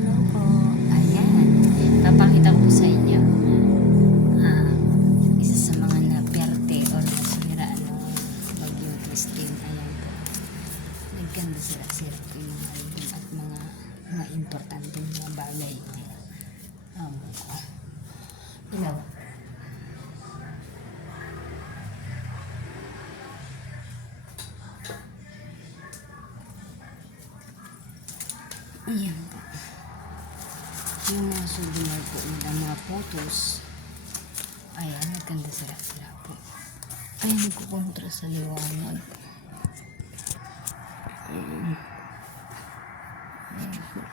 Hello po. Ayan. Papakita ko sa inyo. ah, Isa sa mga naperte o nasira bagyong Christine. Ayan po. Nagkanda sira-sira po yung mga album at mga importante mga bagay. Ko. Ilaw. Ayan po. Yung mga souvenir po nila, mga photos. Ayan, nagkanda sila po. Ayan, nagkukontra sa liwanag. Ayan. Ayan po.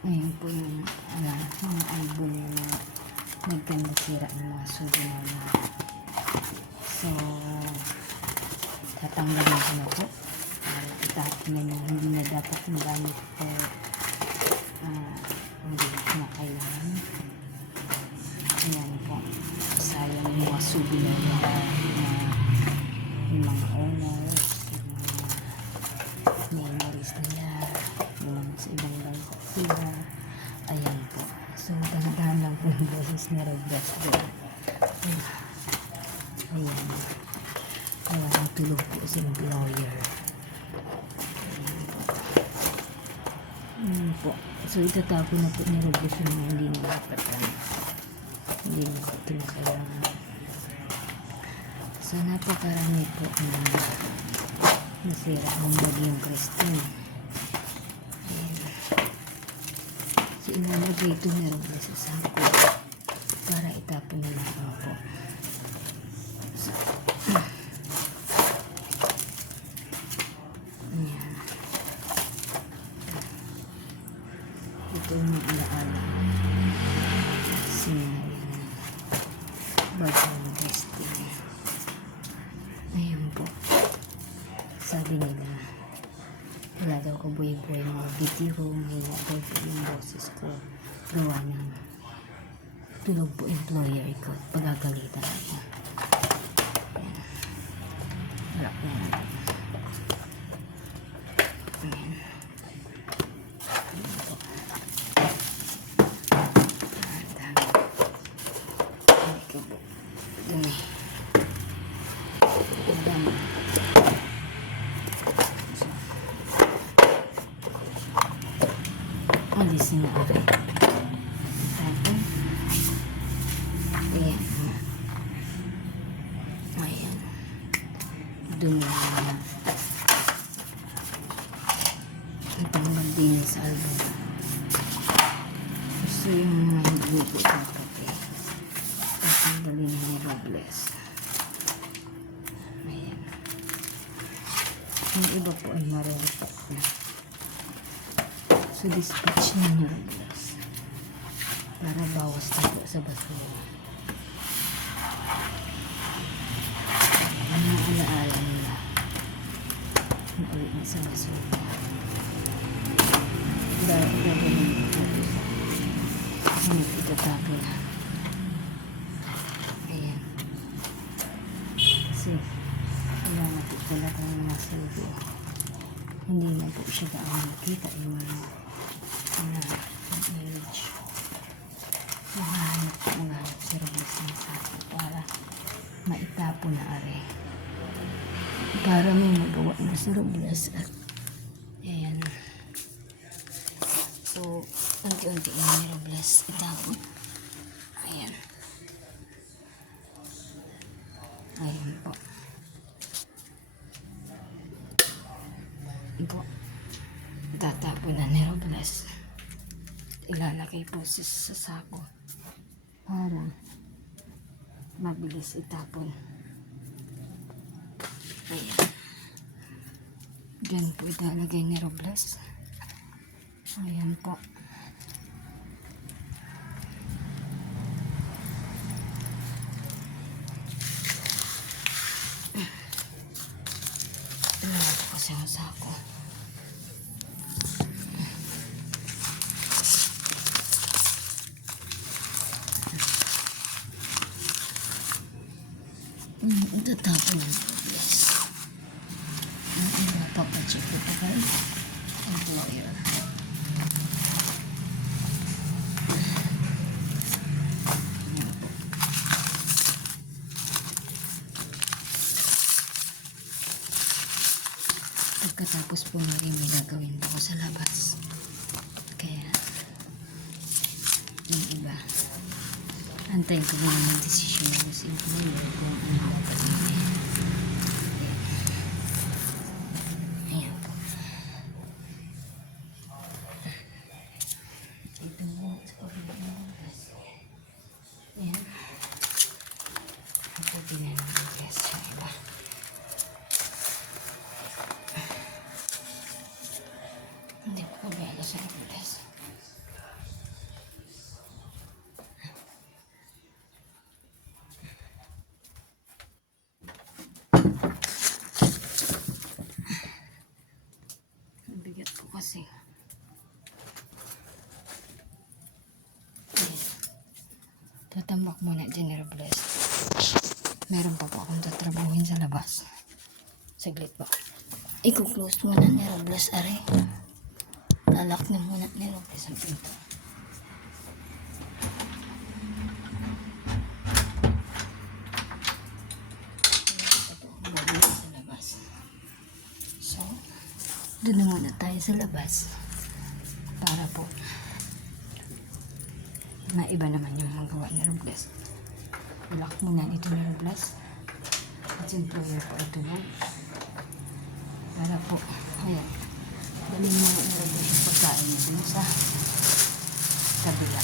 Ayan po yung mga album na nagkanda sira ng mga souvenir na. So, tatanggalin ko na po. Itapon na yung hindi na dapat magamit po. Hindi na kailangan. Ayan po. Sayang yung mga souvenir nila, yung mga owners, yung mga memories nila, yung sa ibang bansa sila. Ayan po. So, dahan-dahan lang po yung boses na Robles doon. Ayan. Ayan, tulog po si employer. Po. So, itatapon na po ni Robles yung mga hindi na dapat hindi na ito na kailangan. So, napakarami po na nasira ng bagyong Christine. Ayan. So, inalagay ito ni Robles sa sako para itapon na lang po. So, ayan. Ito yung mga alaala. Sinayin. Bagyong Christine. Ayan po. Sabi nila, wala daw ko buhay-buhay mga bitiro, mahina daw po yung boses ko. Gawa ng tulog po employer ko at pagagalitan ako. Ayan. Harap na natin. Ayan. Dumi. Dami. Alisin na ako. Tapos, ayan. Ayan. Dumi na. Itanggal din sa album. Gusto yung mga hindi po dapat tatanggalin ni Robles. Ayan. Yung iba po ay mariripat na. So, dispatch na ni Robles para bawas na po sa basura. Ang mga alaala nila na ulit na sa basura. Dahil gagawin po sa itatapon na. Ayan. Kasi wala na po talaga yung mga silbi. Hindi na po siya gaano nakita yung mga image. Mahanap si Robles ng sako para maitapon na are. Para may magawa na si Robles at ayan. So, unti-unti ni Robles itapon. Ayan. Ayan po. Po. Tatapon na ni Robles. Ilalagay po sa sako para mabilis itapon. Ayan. Diyan po ilalagay ni Robles. Ayan po. Ilalagay ko sa sako. Itatapon ng Robles. Ang iba papacheck ko pa kay employer. yung iba. Antayin ko muna mag-desisyon ako sa employer kung ano dapat gawin. Ayan po. Ito mo sa pagkakas. Ayan. Ako pinanagas siya iba. Hindi ko kabala sa pagkakas. Bigat po kasi. Tatambak muna dyan, Robles. Meron pa po akong tatrabuhin sa labas. Saglit po. I-close muna ni Robles, are. Lalak na muna ni Robles ang pinto. Balik sa labas. So, doon na muna tayo sa labas. Para po maiba naman yung magawa ni Robles. Lock muna ito ni Robles. At yung employer po ito yan. Para po, ayan. Dalhin mo ni Robles yung pagkain niya dun sa kabila.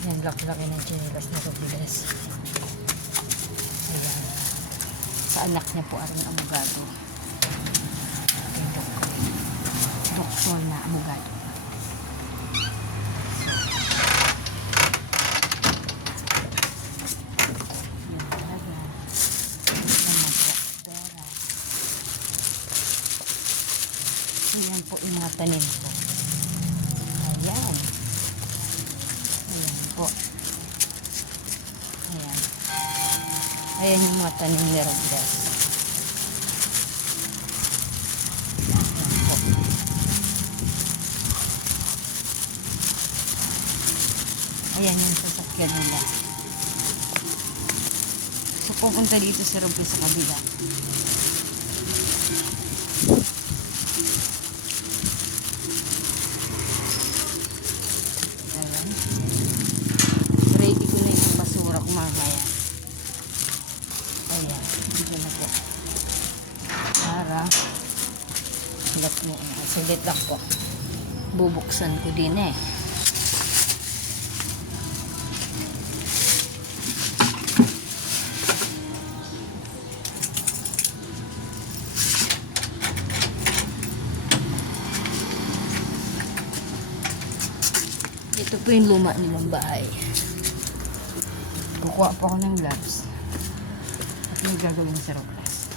Ayan, laki-laki ng chinilas na Robles. Ayan. Sa anak niya po ang abogado. Doktor na abogado. Ayan po yung mga tanim po. Ayan. Ayan po. Ayan. Ayan yung mga tanim ni Robles. Ayan po. Ayan yung sasakyan nila. So, pupunta dito si Robles sa kabila. Ayan. Ready ko na yung basura ko mamaya. Ayan. Dito na po. Para saglit lang po. Bubuksan ko din eh. Ito po yung luma nilang bahay. Kukuha po ako ng gloves. At may gagawin sa Robles.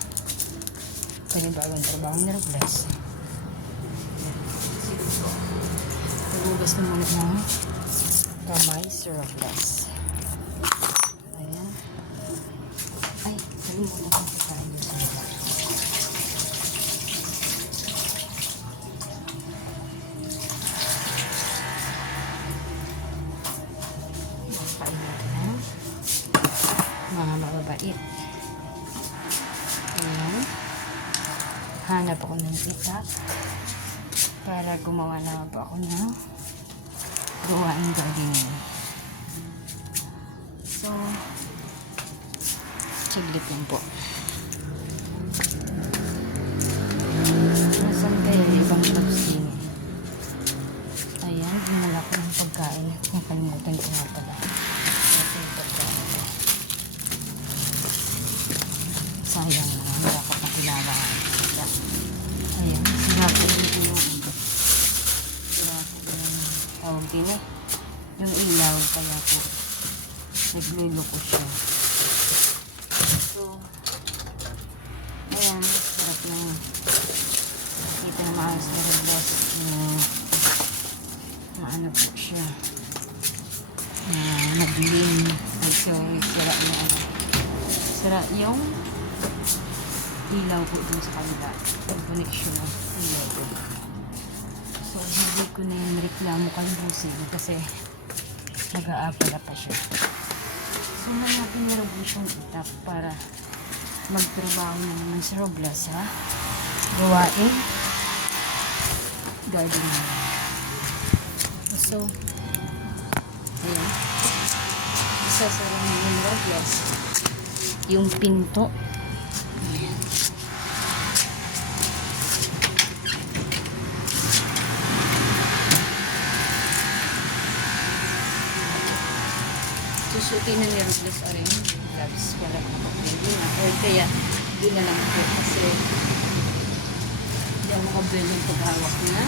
Ito yung bagong trabaho ni Robles. Nagugas na muna ng kamay sa Robles. Ayan. Ay, sabi muna akong kakain nyo sa mga. Mga mababait. Ayan. Hanap ako ng itak para gumawa na po ako ng gawain gardening. So, saglit lang po. Nasaan kaya ibang gloves din? Ayan, ginala ko ng pagkain. Kung kalimutan ko nga pala. Ito yung pagkain ko. Sayang na, wala ka pa kilala. Ayan, sinabi dito yung tawag din eh. Yung ilaw, kaya po nagluluko siya. So, ayan, sarap na kita na maayos na Robles. Maano po siya. Naglim. Ay, sorry, sira yung ilaw po dun sa kanila. Yung connection ng ilaw po. So, hindi ko na yung reklamo kay Busin kasi nag-aapala pa siya. So, hanapin ni Robles yung itak para magtrabaho na naman si Roblas, ha? Gawain. Gardening. So, ayan. Isasara na yung Roblas. Yung pinto. Ayan. Susukin na ni Roblas rin. Gloves wala makapili na. Or kaya, hindi na lang ako kasi hindi ako makabili ng paghawak na.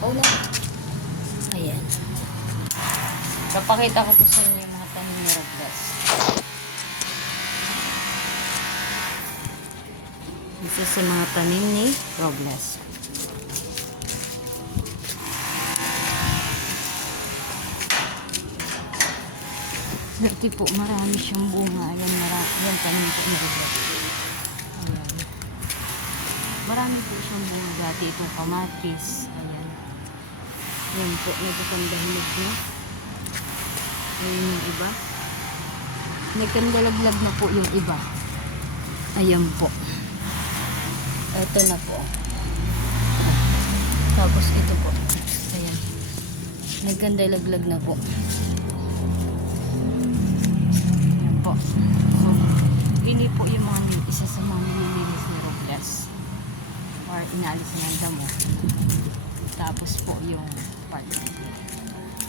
Oh no. Ayan. Papakita ko po sa inyo yung mga tanim ni Roblas. Isa sa mga tanim ni Roblas. Swerte po, marami siyang bunga. Ayan, marami. Ayan, tanim po ni Roblas. Ayan. Marami po siyang bunga. Dati itong kamatis. Ayan. Ayan po, nagkakandahilag na. Ayan yung iba. Nagkandalaglag na po yung iba. Ayan po. Ito na po. Tapos ito po. Ayan. Nagkandalaglag na po. Ayan po. So, ini po yung mga isa sa mga nililinis ni Roblas. Or inaalis niya ang damo. Tapos po yung part.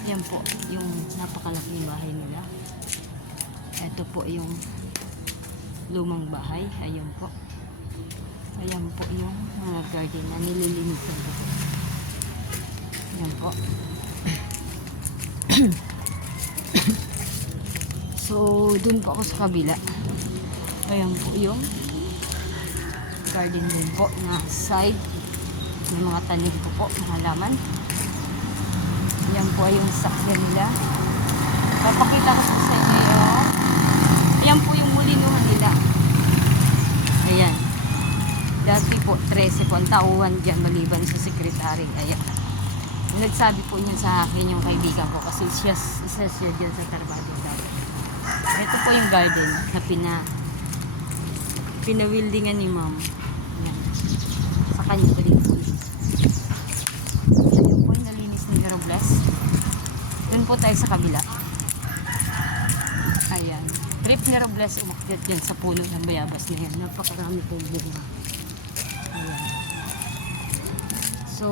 Yan po, yung napakalaking bahay nila. Ito po yung lumang bahay. Ayan po. Ayan po yung mga garden na nililinisan po. Ayan po. So, dun po ako sa kabila. Ayan po yung garden din po na side. May mga tanim po po, mga laman. Yan po ay yung sakyan nila. Papakita ko po sa inyo. Ayan po yung mulinuhan nila. Ayan. Dati po, 13 po ang tauhan dyan maliban sa sekretary. Ayan. Nagsabi po niya sa akin yung kaibigan ko kasi isa siya dyan sa trabaho dati. Ito po yung garden na pinawildingan ni ma'am. Ayan. Sa kanya pa rin po. Ayan po yung nalinis ni Roblas. Doon po tayo sa kabila. Ayan. Trip ni Roblas umakyat dyan sa puno ng bayabas na yan. Napakarami pong bunga. Ayan. So,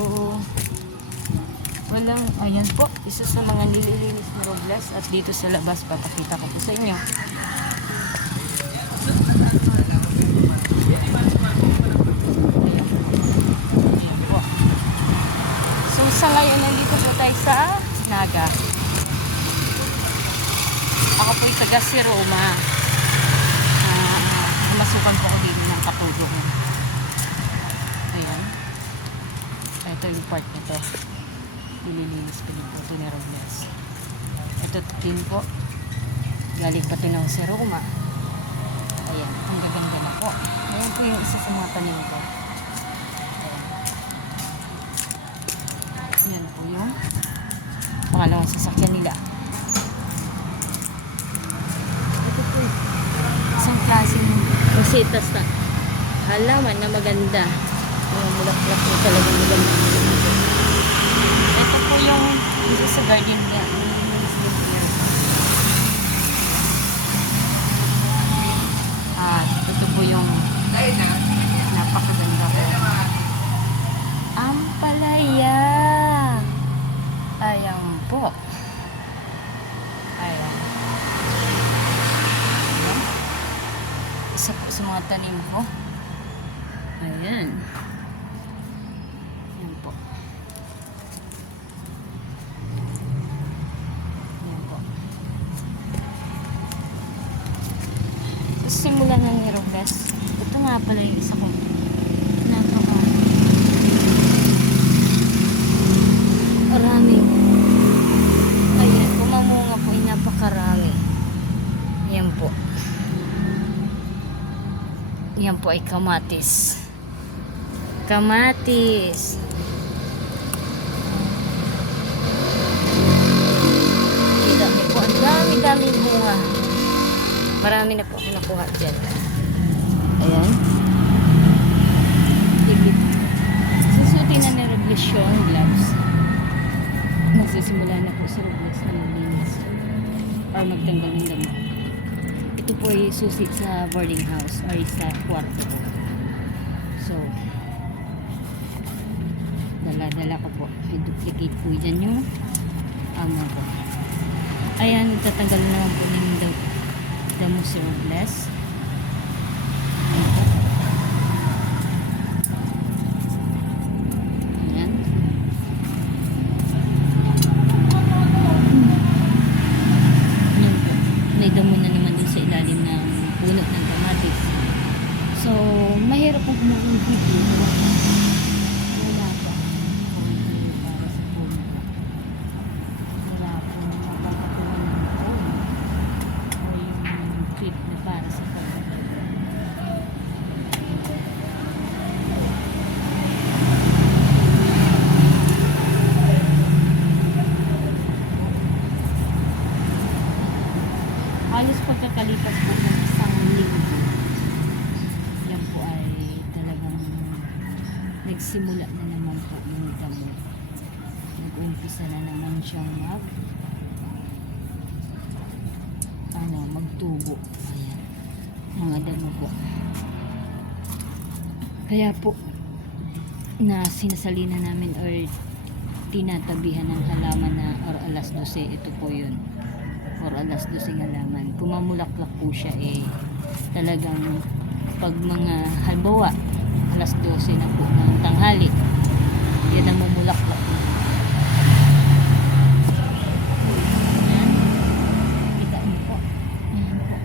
walang, ayan po. Isa sa mga nililinis ni Roblas. At dito sa labas, papakita ko po sa inyo. Ayan po. So, sa ngayon, nandito po tayo sa Naga. Ako po'y taga si Roma. Masukan po ako dito ng katulong. Ayan. Ito yung part nito. Nililinis pa din po ito ni Roblas. Ito din po. Galing pa ito ng si Roma. Ayan. Ang gaganda na po. Ayan po yung isa sa mga tanim ko. Ayan. Ayan po yung pangalawang sasakyan nila. Ito po isang klaseng rositas na halaman na maganda. Yung mulak-mulak na talagang maganda. Ito po yung dito sa garden niya. Ito po yung napakaganda po. Ampalaya. Ayan po. Ayan. Ayan. Isa po sa mga tanim ko. Ayan. Ayan po. Ayan po. So, simulan na ni Roblas. Ito nga pala yung isa kong marami. Ayan, kumamunga po ay napakarami. Ayan po. Ayan po ay kamatis. Kamatis. Kita niyo po, ang dami-daming bunga. Marami na po ako nakuha dyan. Ayan. Susutin na ni Robles yung gloves. Magsisimula na po si Robles na maglinis or magtanggal ng damo. Ito po ay susi sa boarding house or sa kwarto po. So, dala-dala ko po. I-duplicate po dyan yung amo ko. Ayan, tatanggal na naman po ng damo si Robles. Ayan. Ayan po. May damo na naman din sa ilalim ng puno ng kamatis. So, mahirap po kumuha ng video. Wala pa. Para sa puno. Wala po makakakuha ng phone. O yung clip na para sa phone. Halos pagkakalipas po ng isang linggo, yan po ay talagang nagsimula na naman po yung damo. Nag-umpisa na naman siyang magtubo. Ayan, mga damo po. Kaya po na sinasalina namin or tinatabihan ng halaman na or alas 12, ito po yun. Or alas 12 ng halaman. Kung mamulaklak po siya talagang pag mga halimbawa alas 12 na po ng tanghali, yan ang mamulaklak po. Ayan. Kita mo po. Ayan po.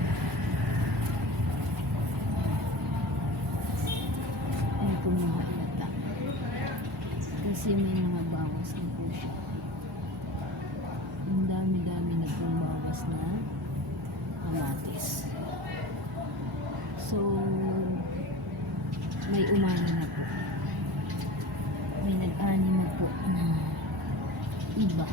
Ayan po mga ilata. Kasi may mga bawas na po siya. Ang dami-dami na bumawas na kamatis. So, may umani na po. May nag-ani na po na iba.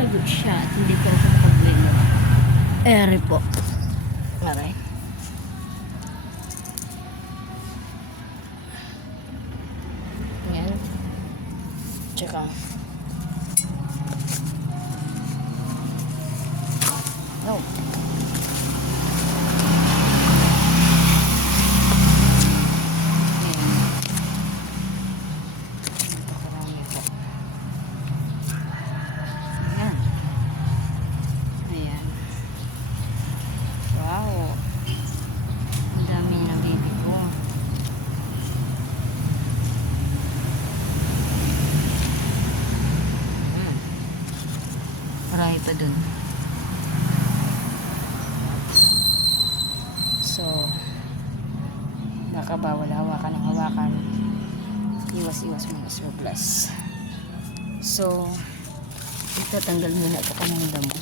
Tagod siya at hindi ko ako makag-blender. Ere po. Aray. Yan. Tsaka. No. Marami pa dun. So, baka bawal hawakan ng hawakan. Iwas-iwas mga surplus. So, itatanggal muna ito ko ng damo.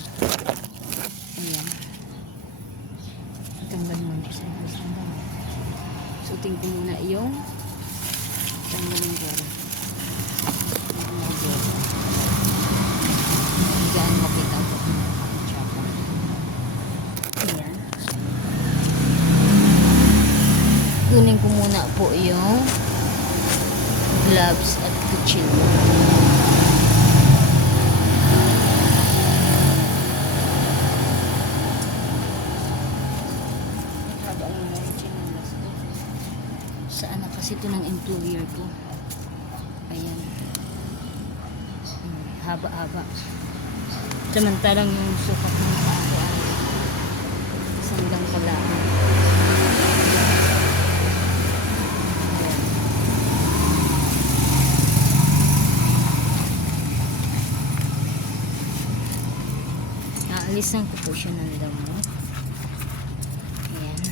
Ayan. Itanggal muna sa ibas ng damo. Suting ko muna yung tanggalin ko rin. Diyan makita po ang chopper. Ayan. Kunin ko muna po yung gloves at kutsilyo. Saan na kasi ito ng employer ko? Ayan. Haba-haba. Samantalang yung sukat ng ako ay isang lang kalaan. Bilisan ko po siya ng damo. Ayan.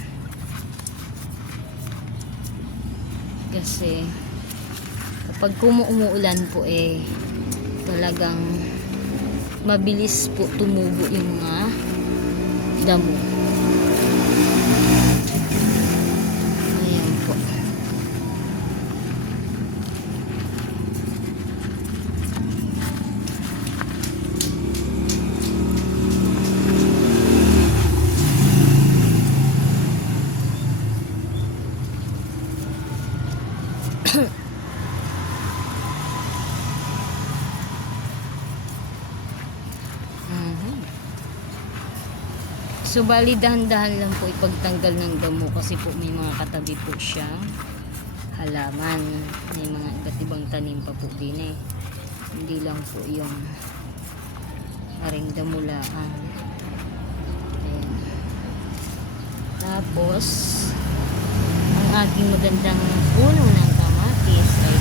Kasi kapag umuulan po talagang mabilis po tumubo yung mga damo. Ayan po. So, bali dahan-dahan lang po ipagtanggal ng damo kasi po may mga katabi po siyang halaman. May mga iba't ibang tanim pa po din Hindi lang po yung aring damo lang. Ayan. Tapos, ang aking magandang puno ng kamatis ay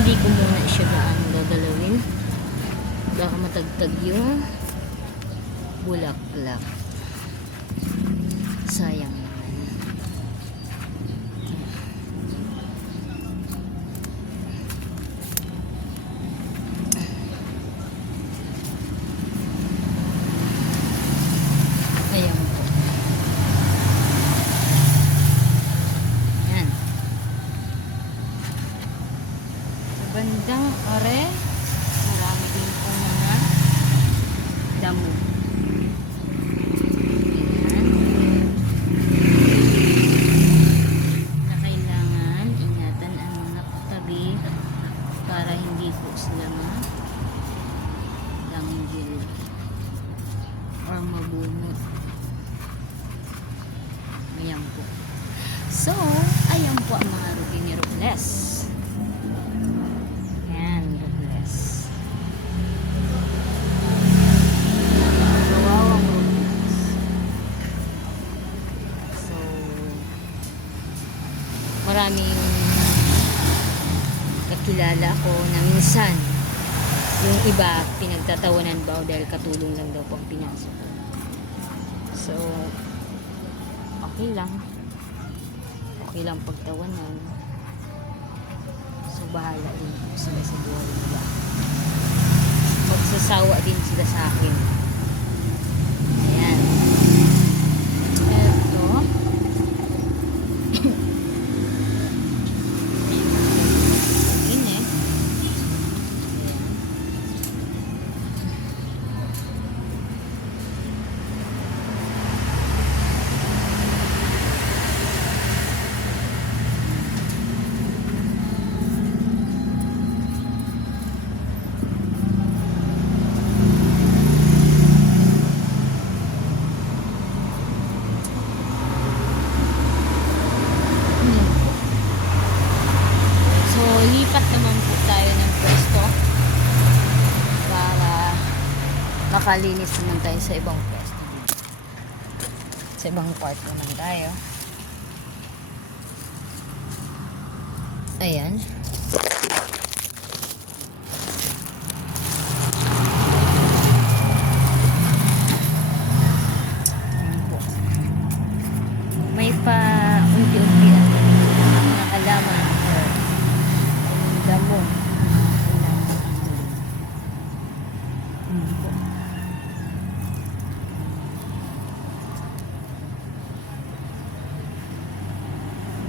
hindi ko muna siya gaano gagalawin. Baka matagtag yung bulaklak. Sayang naman. Ayan po. Ayan. Sa bandang are, marami din po mga damo. Para hindi po sila langgil or mabunot. Ayan po. So, ayan po ang mga ruby ni Robles. Ayan, Robles. Kawawang Robles. So, maraming kakilala ko na minsan yung iba pinagtatawanan ba o dahil katulong lang daw po ang pinasok. So okay lang pagtawanan. So bahala din po sila sa buhay nila. Magsasawa din sila sa akin. Ayan. Eto lipat naman po tayo ng pwesto para makalinis naman tayo sa ibang pwesto. Sa ibang part naman tayo. Ayan. May pa unti-unti mga halaman damo.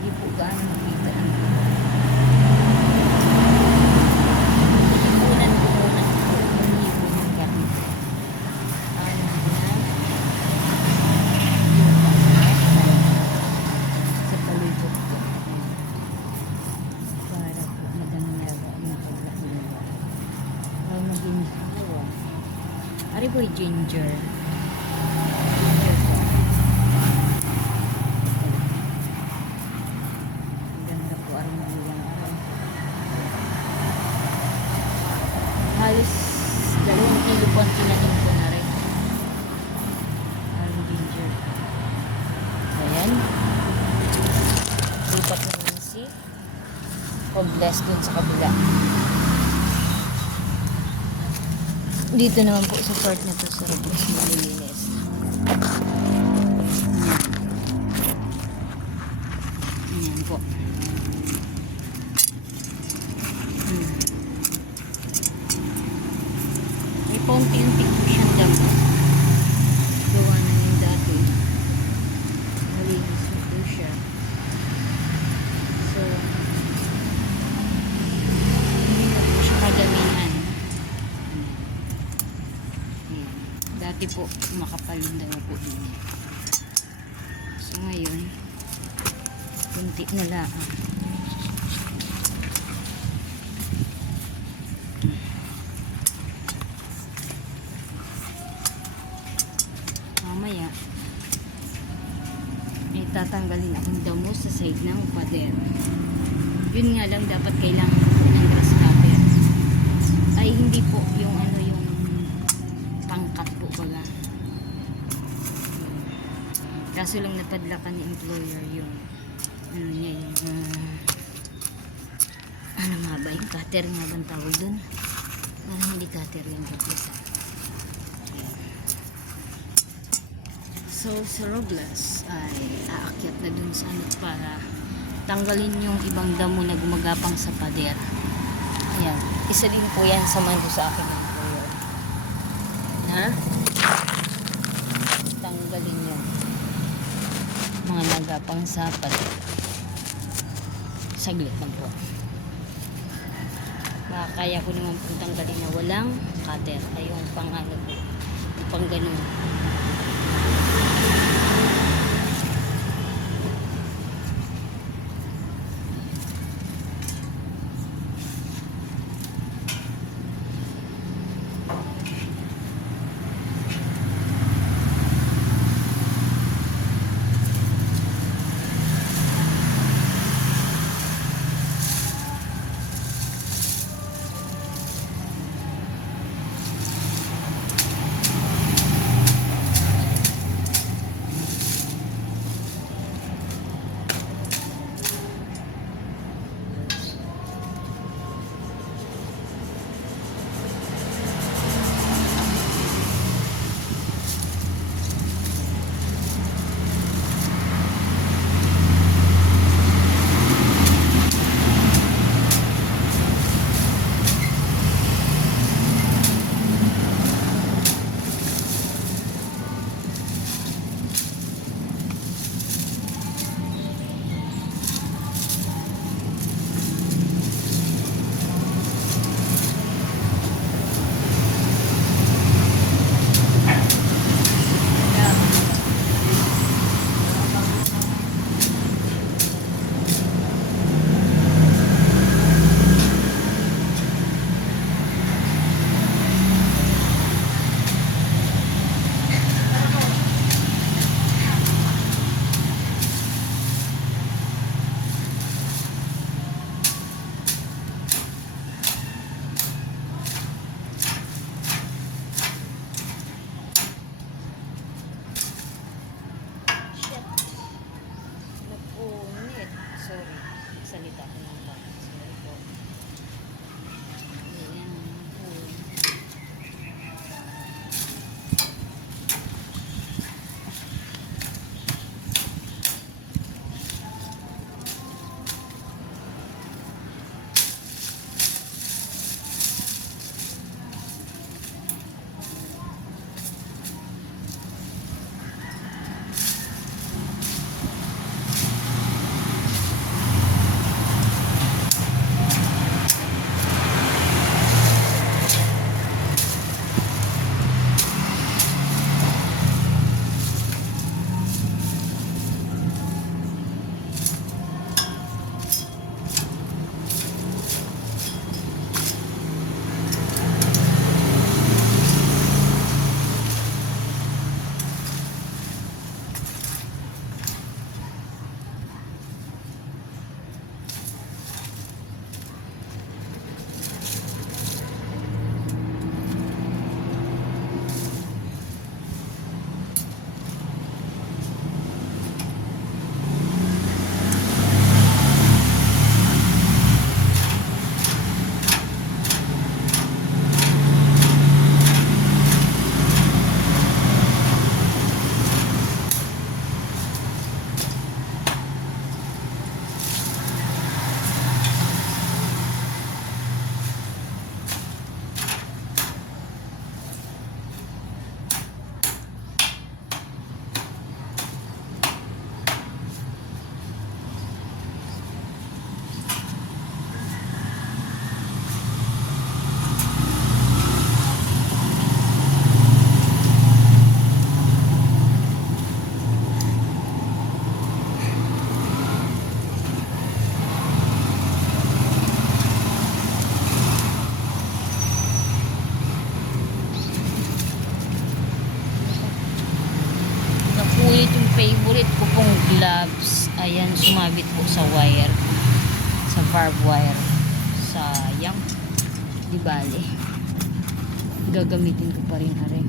Hindi po gaano makita ang unan ko muna hindi po yung gamit. Sa palibot ko. Para po madamiyaga yung paglakinawa. Para maging hawa. Ari po yung ginger. Ginger po. Ang ganda po ari magulang araw. Halos 2 kilo po ang tinanim ko na rin. Ari ginger. Ayan. Lipat naman si Robles dun sa kabila. Dito naman po sa part na to sa Robles malilinis. Ayan po. May paunti-unti po siyang damo. Gawa na yung dati. Malinis na po siya. So, hindi na po siya kadamihan. Ayan. Dati po, makapal yung damo po din. So, ngayon, kunti na lang. Mamaya ay tatanggalin akong damo sa side ng pader. Yun nga lang, dapat kailangan ko ng grass cutter. Ay hindi po yung ano, yung pangkat po pala. Kaso lang napadlakan ni employer yung ano niya, yung ano nga ba, yung cutter nga bang tawag dun? Parang hindi cutter yung kapisa. So, sa Robles ay aakyat na dun sa ano para tanggalin yung ibang damo na gumagapang sa pader. Ayan. Isa din po yan sa mando sa akin employer. Na tanggalin yung mga nagapang sa pader. Saglit lang po. Kaya ko naman po tanggalin na walang cutter. Ay yung pang ano po. Yung pang ganun. Salita ko ng bakit. Sorry po. Ayan. Ayan, sumabit po sa wire. Sa barbed wire. Sayang. Di bali. Gagamitin ko pa rin are.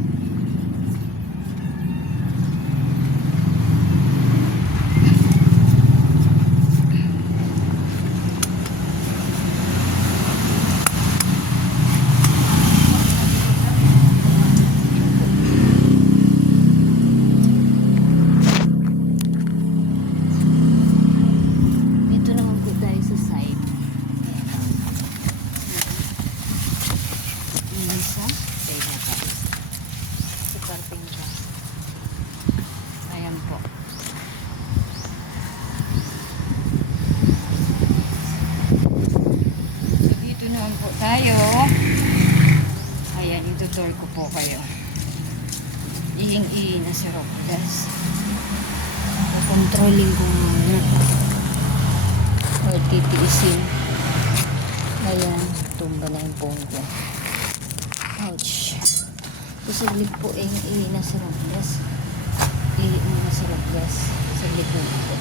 Dito naman po tayo sa side. Isa. Side na tayo. Sa parting siya. Ayan po. So dito naman po tayo. Ayan, itutur ko po kayo. Ihing-ihi na si Rockdas. Controlling ko muna. Or titiisin. Ayan, tumba na yung phone ko. Ouch. Saglit po ihing-ihi na si Rockdas. Ihi na si Rockdas. Saglit na po.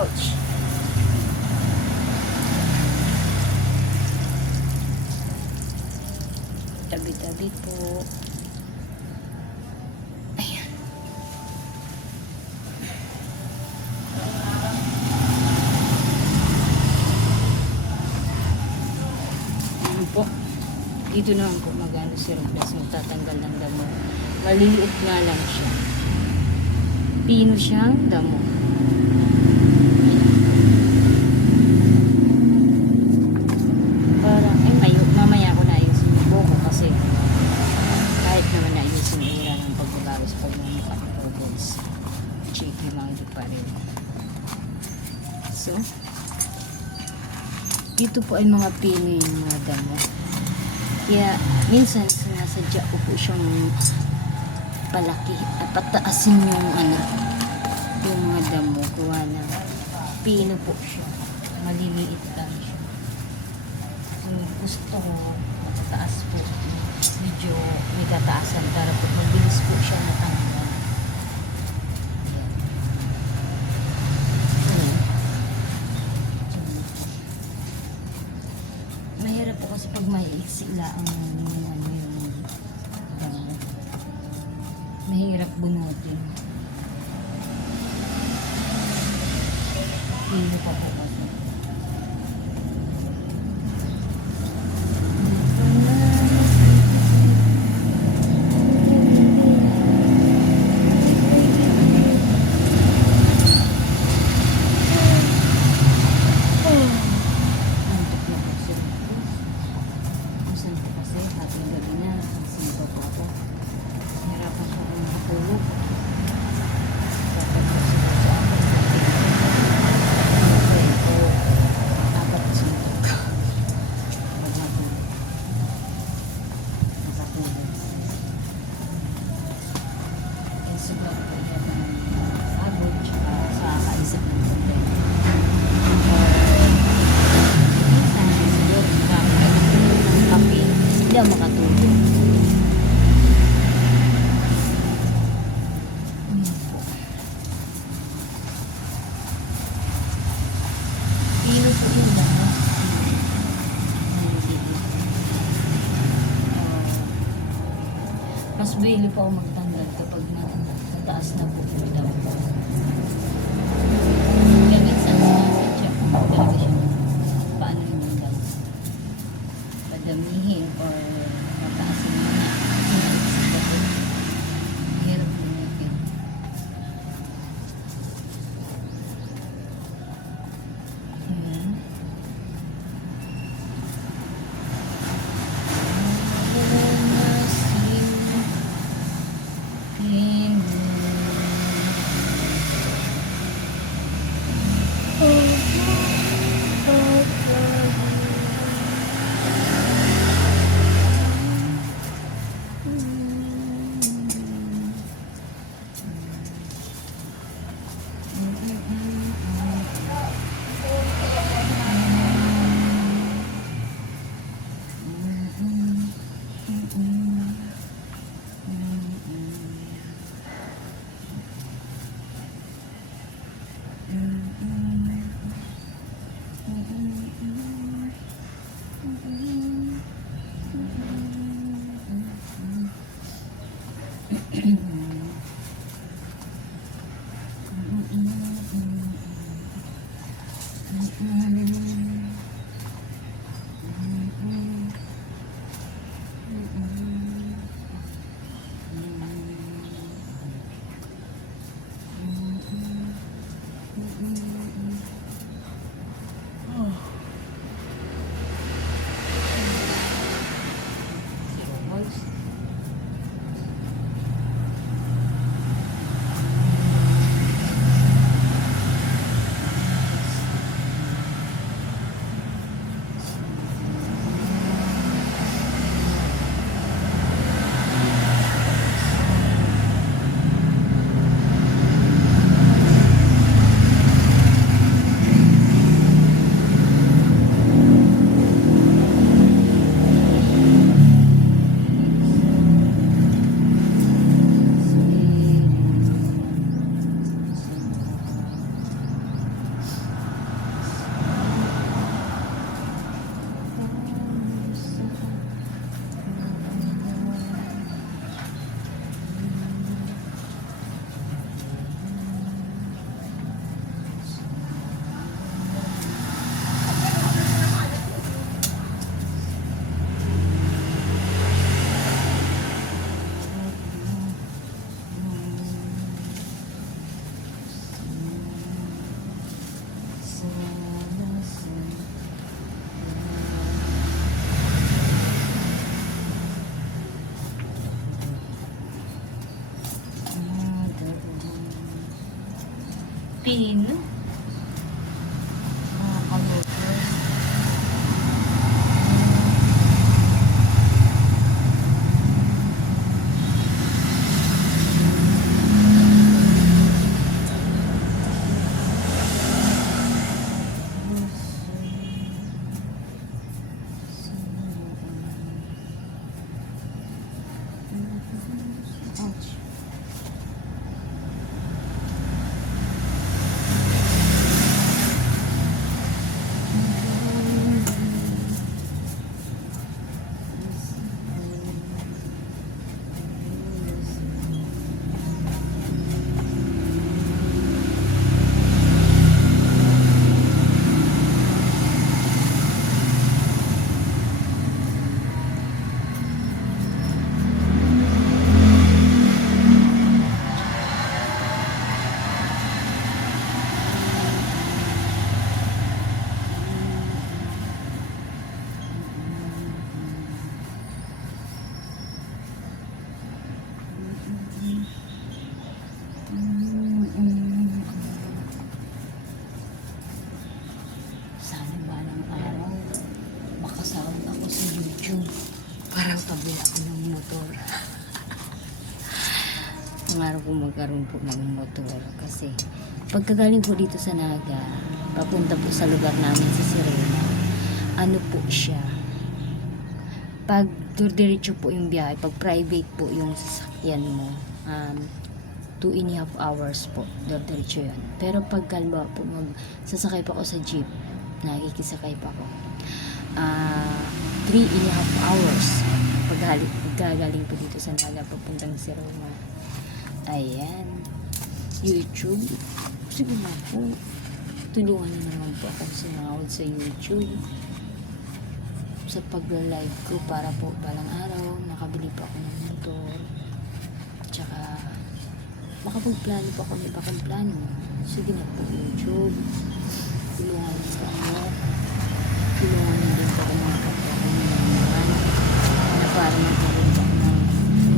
Ouch. Tabi-tabi po. Ayan. Ayan po. Dito naman po magano si Rockdas. Magtatanggal ng damo. Maliliit nga lang siya. Pino siyang damo. Mamaya ko na ayusin yung buko kasi kahit naman na ayusin yung ura ng pagbabago sa pagmamukha ng photos, check yung mga pa rin. So, dito po ay mga pino yung mga damo. Kaya, minsan sinasadya ko po siyang palaki at pataasin yung yung mga damo. Kuha na pino po siya. Maliliit lang siya. Gusto ko matataas po, medyo may tataasan para po mabilis po siya matanggal. Mahirap po kasi pag may iksila yung damo. Mahirap bunutin. Hilo pa po kasi. Hindi ako makatulog. Pino po yun lang. Mas bili pa ako magtanggal kapag nataas na po yung daw. Kaya minsan sinasadya kung talaga siya paano yung daw. Padamihin or mataasin mo na. Hirap mo na yun. Pino. Nakakaloka. Ouch. Sana balang araw makasahod ako sa YouTube para pabili ako ng motor. Pangarap ko magkaroon po ng motor kasi pagkagaling po dito sa Naga, papunta po sa lugar namin sa Serena, ano po siya, pag diretso po yung biyahe, pag private po yung sasakyan mo, 2.5 hours po, diretso yan. Pero pag kalma po, sasakay pa ako sa jeep, nakikisakay pa ako, 3.5 hours pagkagaling po dito sa Naga papuntang Serena. Ayan, YouTube, sige na po, tulungan na naman po ako sinangawad sa YouTube sa pagla-live ko para po balang araw makabili pa ako ng motor, tsaka makapagplano pa ako ng ibang plano. Sige na po YouTube, tulungan sa ako, tulungan na din po ako mga kapatid na para magkaroon pa ako ng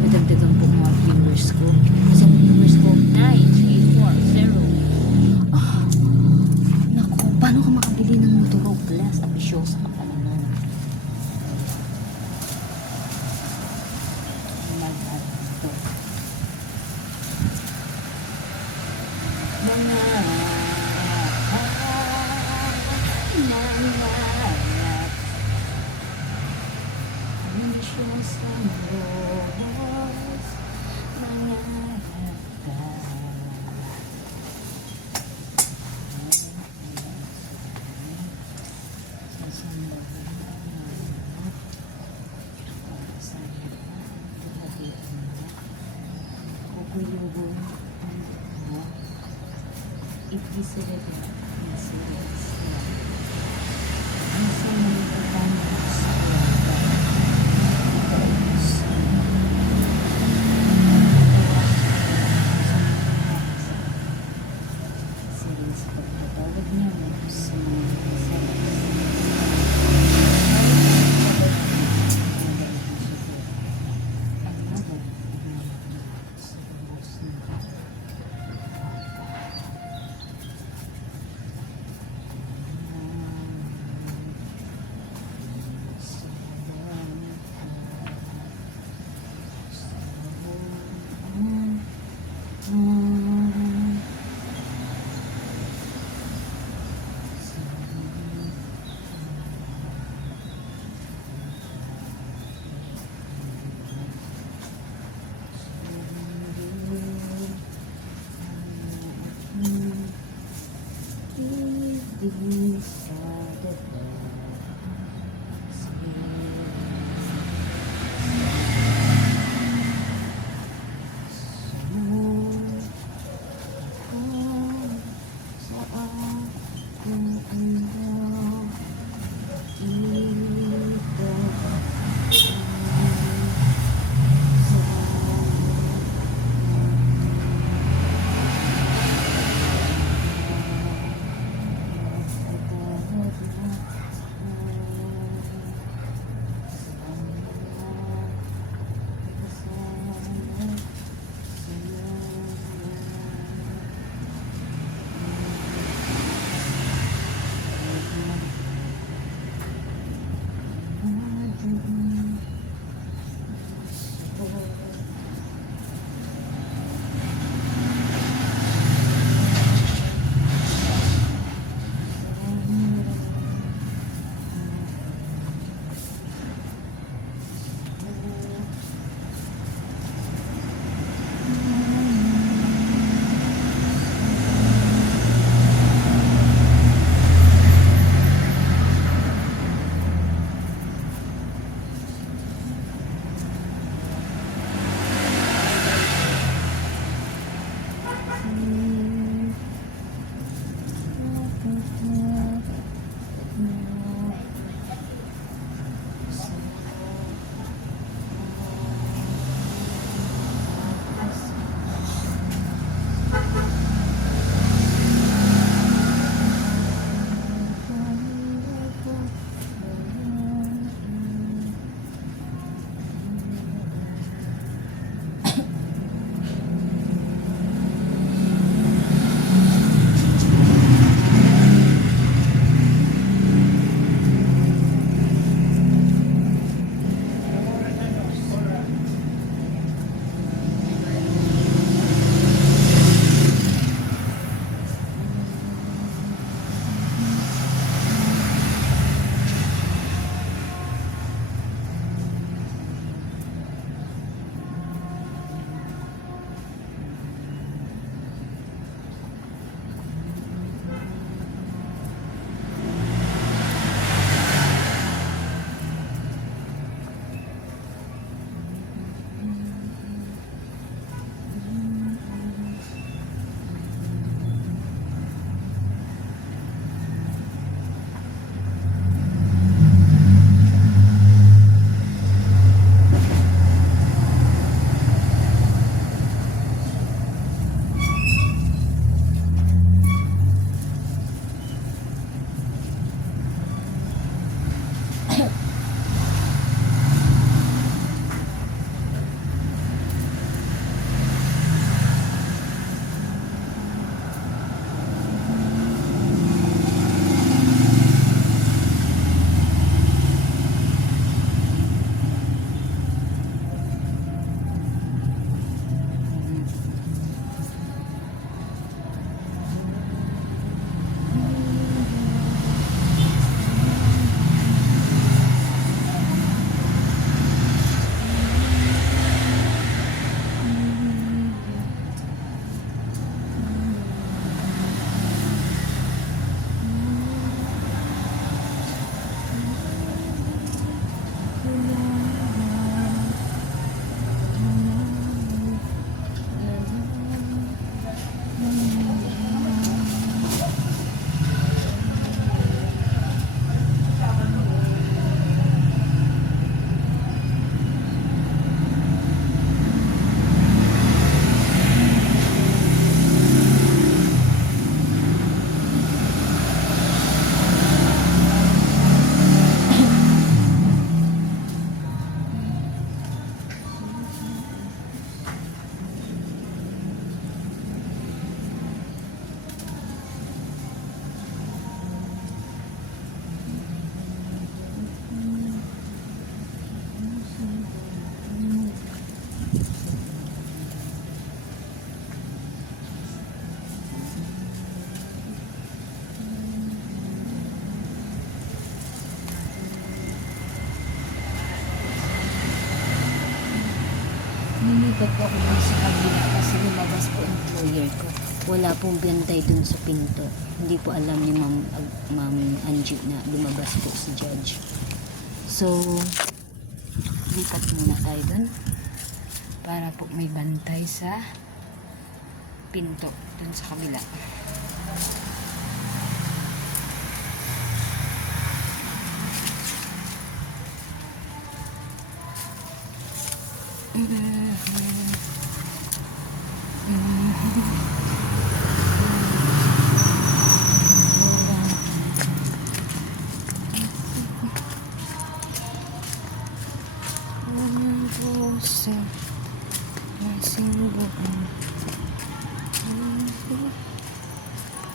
madagdagan po mga viewers ko. Kasi ang viewers ko 9, 3, 4, 0. Naku, paano ka makabili ng motor plus? Ambisyosa ka pala nun. Lumipat po ako dun sa kabila kasi lumabas po employer ko. Wala pong bantay dun sa pinto. Hindi po alam ni Ma'am Angie na lumabas po si Judge. So, lipat muna tayo dun para po may bantay sa pinto dun sa kabila.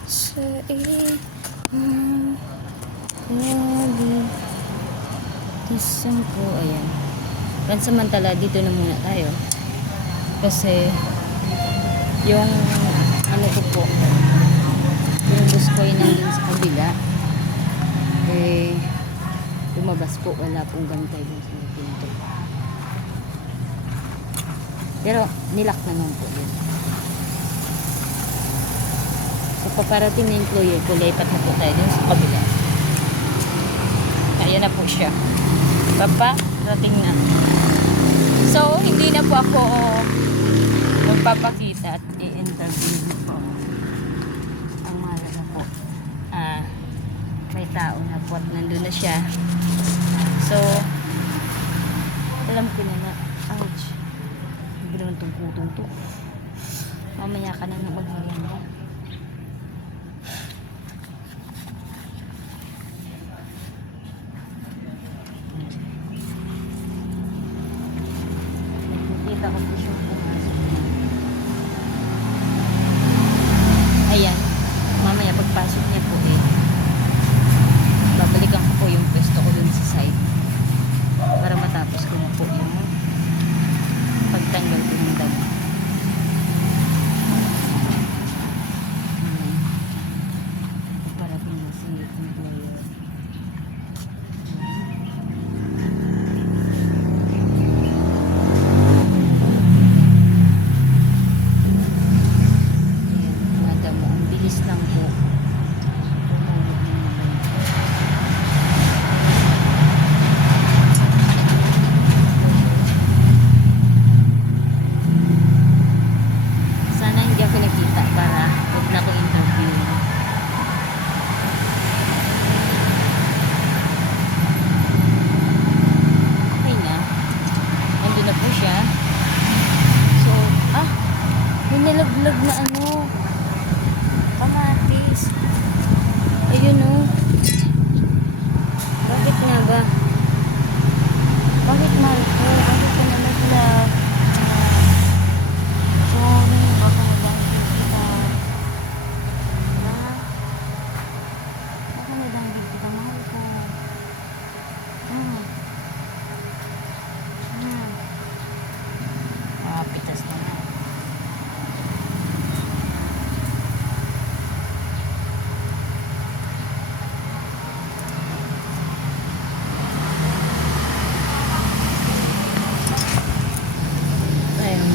Sa isang po, ayan. Pansamantala, dito na muna tayo. Kasi, yung, ano ko po, yung bus ko yung nandun sa kabila, eh, lumabas po, wala pong bantay dun sa pinto. Pero, nilak naman po yun. So, paparating na employer ko, lipat na po tayo dun sa kabila. Ayan na po siya. Rating na. So, hindi na po ako magpapakita at i-interview. What, nandun na siya. So, alam ko na na, ouch. Hindi naman itong putong to. Mamaya ka na nang magmerienda. Nakikita ko po siyang pumasok. Ayan. Mamaya pagpasok niya po babalikan ko po yung pwesto ko dun sa side para matapos ko na po yung pagtanggal ko ng damo. Parating na si employer. Ayan, mga damo. Ang bilis lang po. Nilaglag na ano, kamatis. Ayun o. Bakit nga ba? Bakit mahal ko? Bakit ka nalaglag? Sorry, baka nabangkit kita. Baka nabangkit kita, mahal ko. Pitas na nga.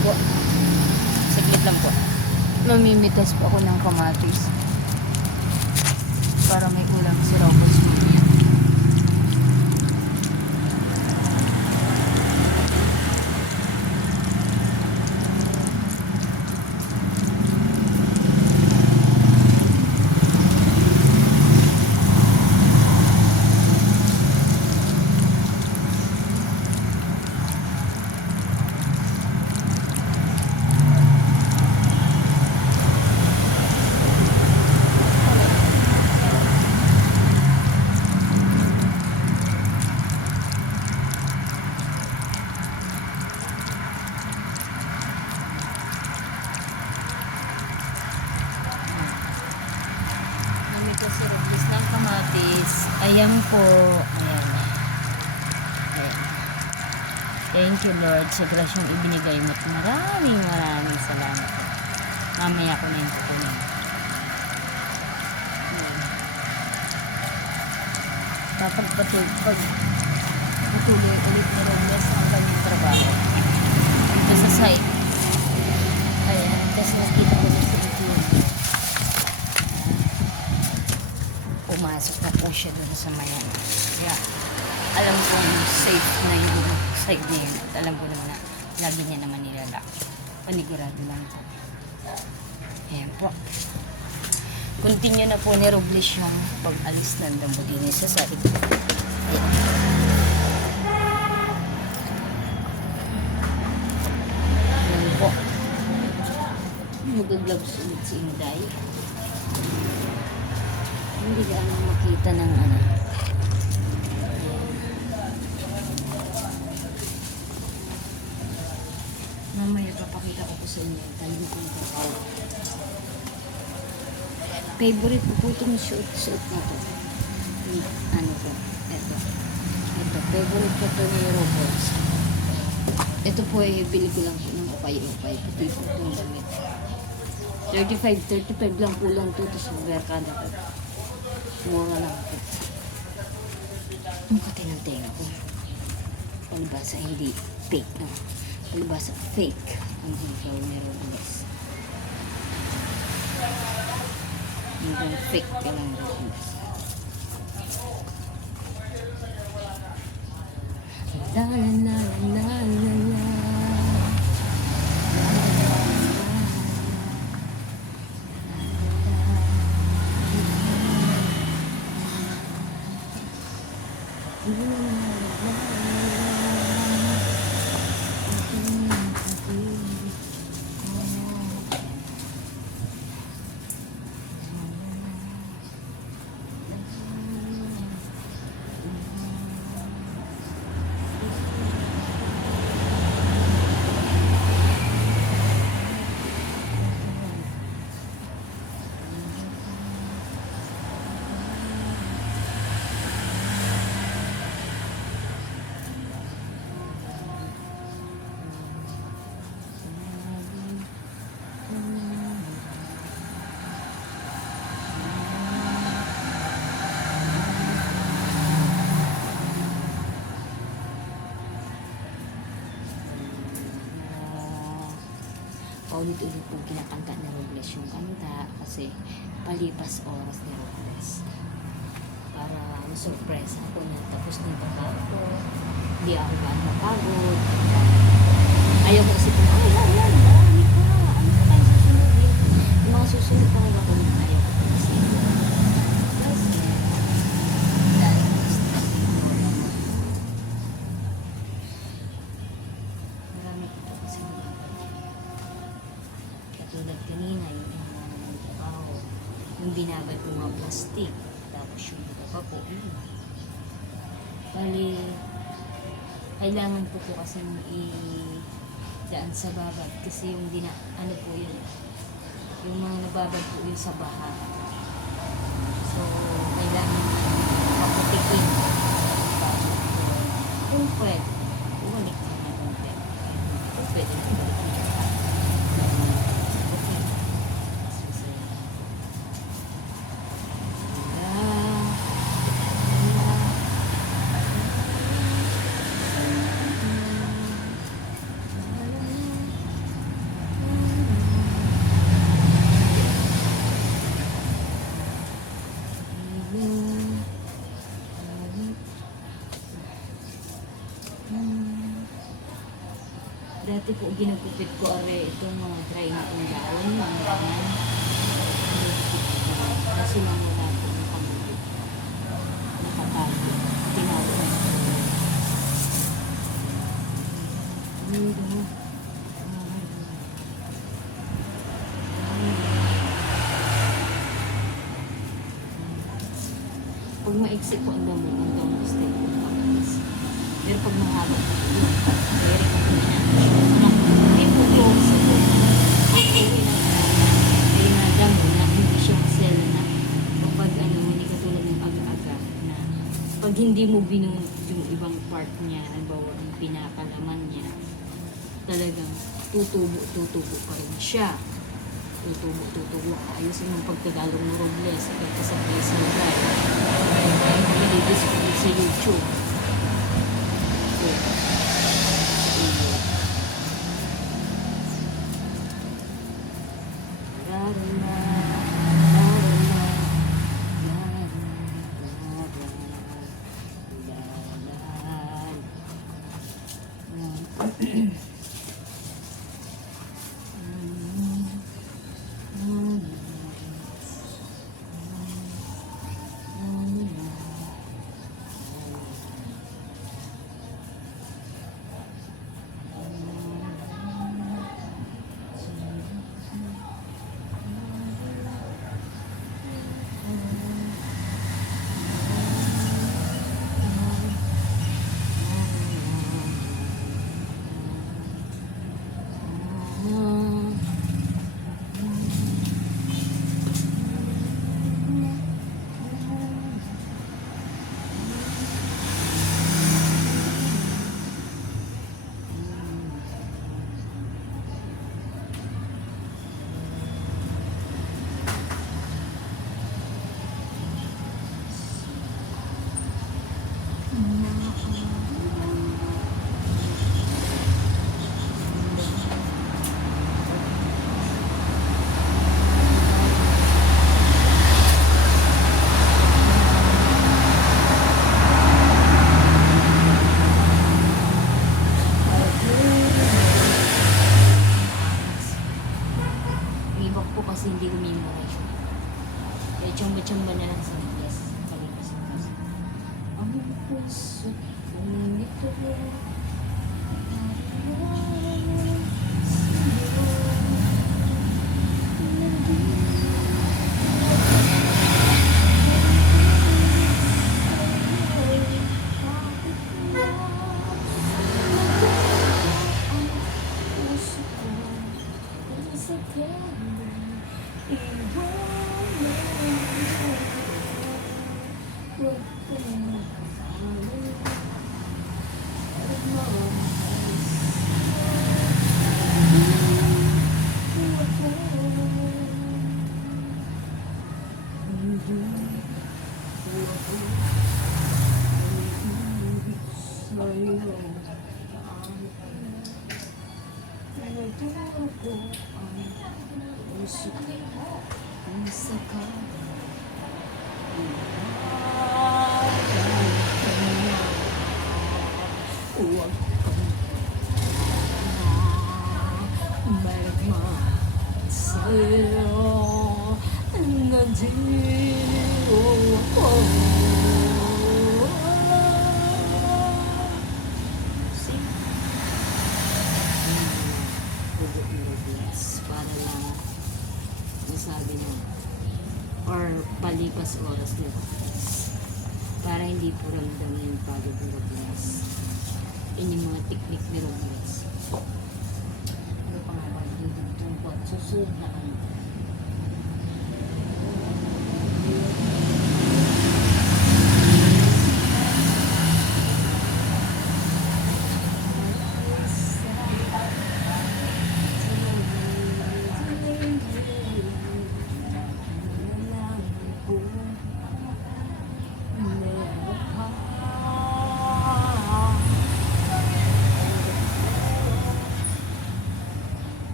Po. Saglit lang po. Mamimitas po ako ng kamatis para may kulang si Robos mamaya. Si Robles ng kamatis. Ayan po. Ayan. Ayan. Thank you Lord sa grasyong ibinigay mo. Maraming salamat po. Mamaya ko na yung kukunin. Dapat patuloy ulit ni Robles ang kanyang trabaho. Dito sa site. Ayan. Tapos nakita ko na sa YouTube. Pumasok na po siya doon sa mayan. Kaya alam kong safe na yung side niya yun. At alam ko naman na lagi niya naman nilalak. Panigurado lang po. Ayan po. Continue na po ni Robles yung pag-alis ng damo din sa side. Ayan po. Mag-gloves ulit si Inday. Hindi ka makita ng ano. Mamaya papakita ko po sa inyo. Tanim kong kakao. Favorite ko po itong suit na to. Ano po? Ito. Favorite ko ito ni Robles. Ito po bili ko lang po ng upay-upay. Pati po itong damit. 35 lang po lang ito. Tapos merkada ko. Mura lang po. Ang kati ng tenga ko. Palibasa hindi fake, no? Palibasa fake ang hikaw ni Robles. Hanggang fake ka ng Robles. La la la la la la. Paulit-ulit pong kinakanta ni Robles yung kanta kasi palipas oras ni Robles. Para surprise ako na tapos nito ako. Hindi ako ba napagod. Ayaw ko kasi kung, yan, marami pa. Ano pa tayo susunod yun? Yung mga susunod pa ako na ayaw ko kasi. Kasi, dahil marami pa kasi katulad kanina, yung mga trabaho, yung binabad ko mga plastic, tapos yung iba pa po, bali, kailangan po kasi daan sa babad kasi yung ano po yun, yung mga nababad po yun sa baha. So, kailangan maputikin. Kung pwede, umalik ka na kung pwede. Kung pwede na ibalik ka na. Okay. Dati po ginagupit ko itong mga dry na ulaon, mga ganyan. Kasi mga dati ng pamilya. Nakatago. Tinawag na ito. Pag maiksi po ang damo, ang damo stay po ang kapis. Pero pag mahaba po, very hindi po close po. May nadamo na hindi siya sell na kapag hindi katulad ng aga-aga na pag hindi mo binunod yung ibang part niya, halimbawa ang pinakalaman niya, talagang tutubo pa rin siya. Tutubo. Ayusin yung pagtagalog ng Robles at sa place ng drive. Nilidiscover sa YouTube. kasi hindi umimura siya. Kaya tsamba-tsamba na lang sa yes. Palipas. puso kong ito huwag kang malagma sa'yo nandito ako. Para lang masabi na or palipas oras na para hindi po ramdam yung pagod ng Robles. Yun yung mga teknik ni Robles. Ano pa nga ba? Dudugtong susunod na ano.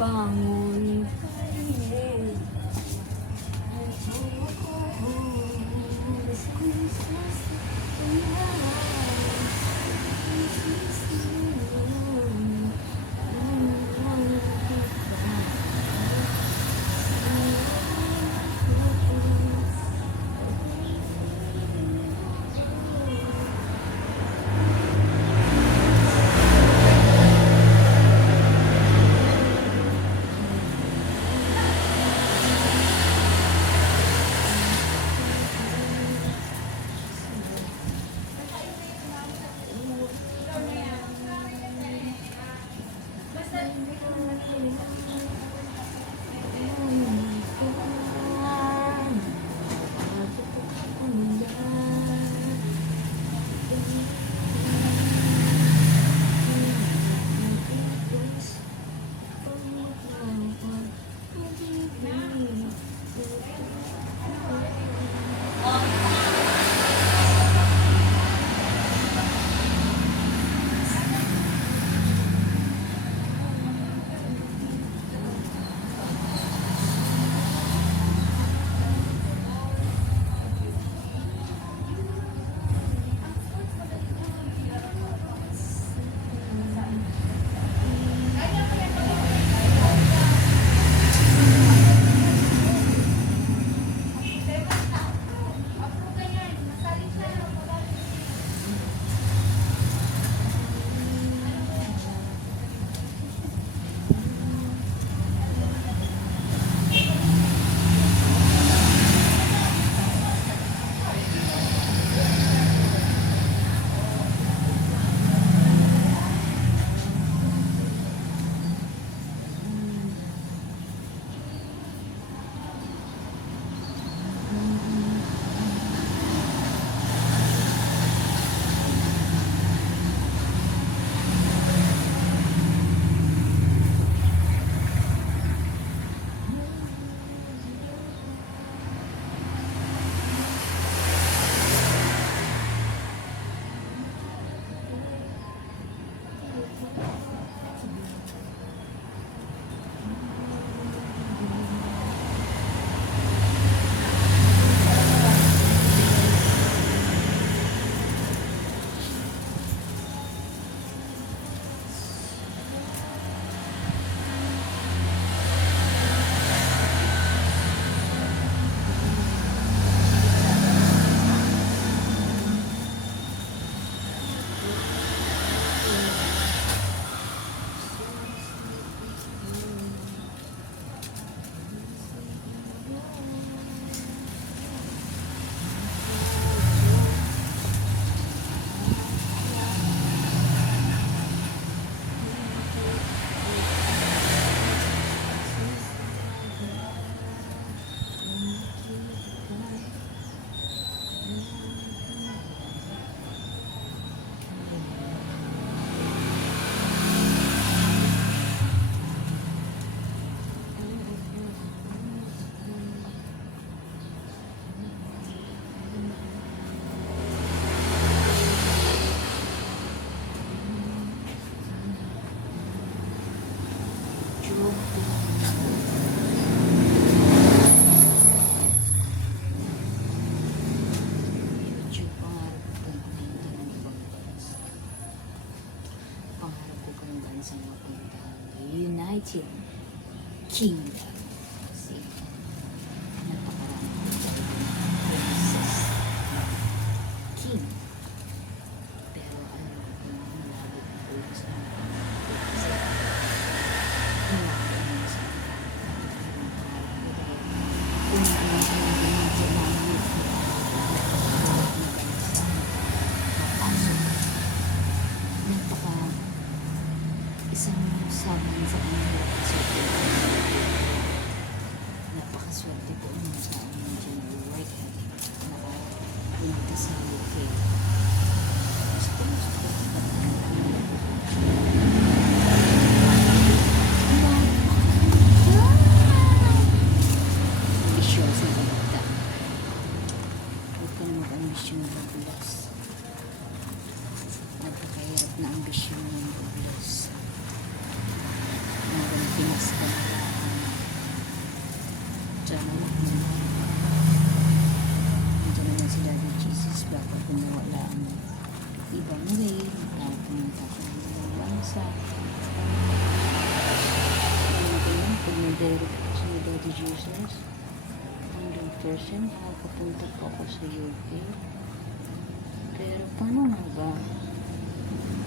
Bangun kingdom. Kasi napakarami po talaga ng princess ng king. Pero ano ko malabo po yung sa kasi malabo yung sa yung pangalan ko dahil kung ano ang binigyan namin napaka isang sabang sa kanila kasi napakaswerte po nung sa amin dyan work nakapunta sa UK. Gusto ko ambisyosa ka bata. Huwag ka na mag-ambisyon ng bulas. Napakahirap na ambisyon ng bulas. Hanggang pinas ka na lang. Diyan naman si Daddy Jesus baka kumawala ang ibang way. Pumunta ko ng ibang bansa. Pag na-direct ako si Daddy Jesus, 100% makakapunta po ako sa UK. Pero paano nga ba?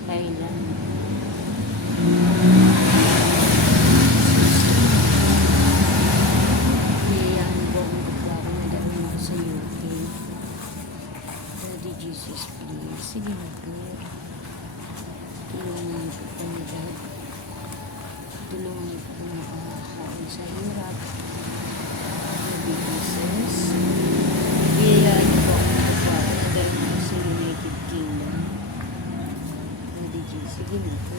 Kailan? Iyayahan po akong baklaro na dahil ako sa UK. Daddy Jesus, please. Sige na po. Tulungan po kami dahil. Tulungan po kami makakahaon sa hirap. Daddy Jesus. Iyayahan po akong baklaro na dahil ako sa United Kingdom. Daddy Jesus, sige na po.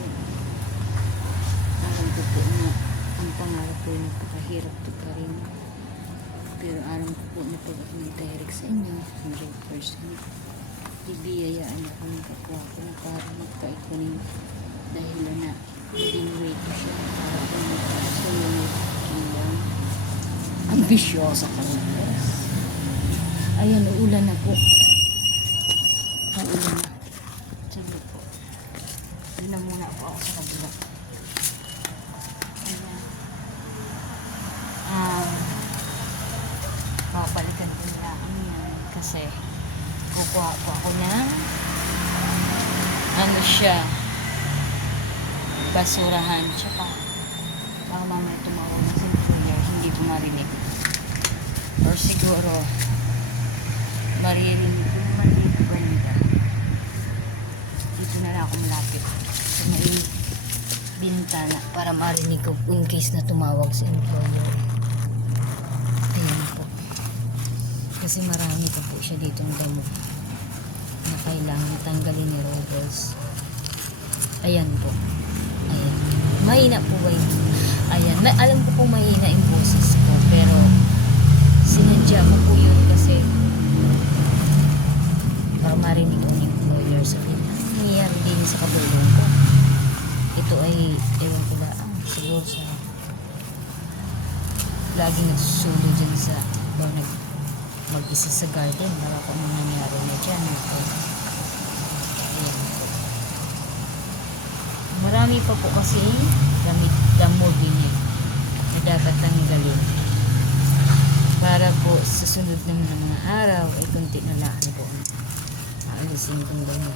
Alam ko po na ang pangarap ko ay napakahirap to pa rin. Pero alam ko po na pag ako nag-direct sa inyo, 100%, ibiyayaan ako ng kapwa ko na para magkaikunin dahil na naging way ko siya para pumunta sa United Kingdom. Ambisyosa ka rin, yes. Ayan, uulan na po. Uulan na. Sige po. Doon na muna po ako sa kabila. Babalikan ko nila ang yan kasi kukuha ko ako ng ano siya basurahan tsaka baka mamaya tumawag na si Junior hindi ko marinig or siguro maririnig ba nila dito na lang ako malapit sa may bintana para marinig ko in case na tumawag sa employer. Ayan po. Kasi marami pa po siya ditong damo na kailangan tanggalin ni Robles. Ayan po. Ayan. Mahina po ba yun? Ayan. Alam ko po mahina yung boses ko pero sinadya ko po yun kasi para marinig ko ng employer sa nangyayari din sa kabulong ko. Ito ay ewan ko lang siguro sa laging nagsusulo dyan sa mag-isa sa garden baka kung ano nangyari na dyan ito. Ayan po marami pa po kasi damo din yan na dapat tanggalin para po sa sunod naman ng mga araw ay kunti na lang po aalisin kong damo.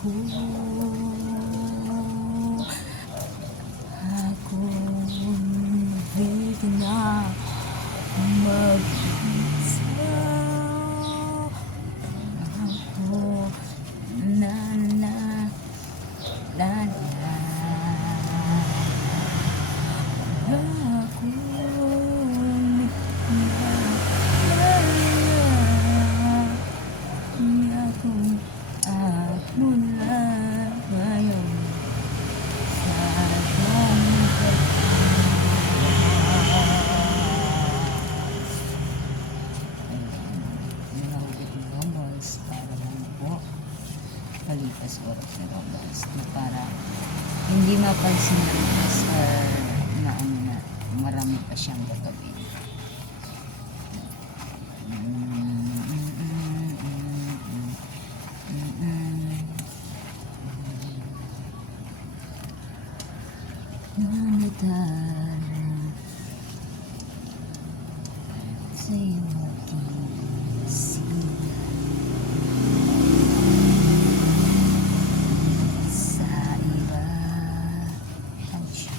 ko. Ako hindi na mag-isa. Ako na na na na. Ako at mula ngayon sa palipas oras na robas para hindi mapansin ng master na ano na marami pa siyang gagawin. Nanitan sa iyong gising sa iba ang siya.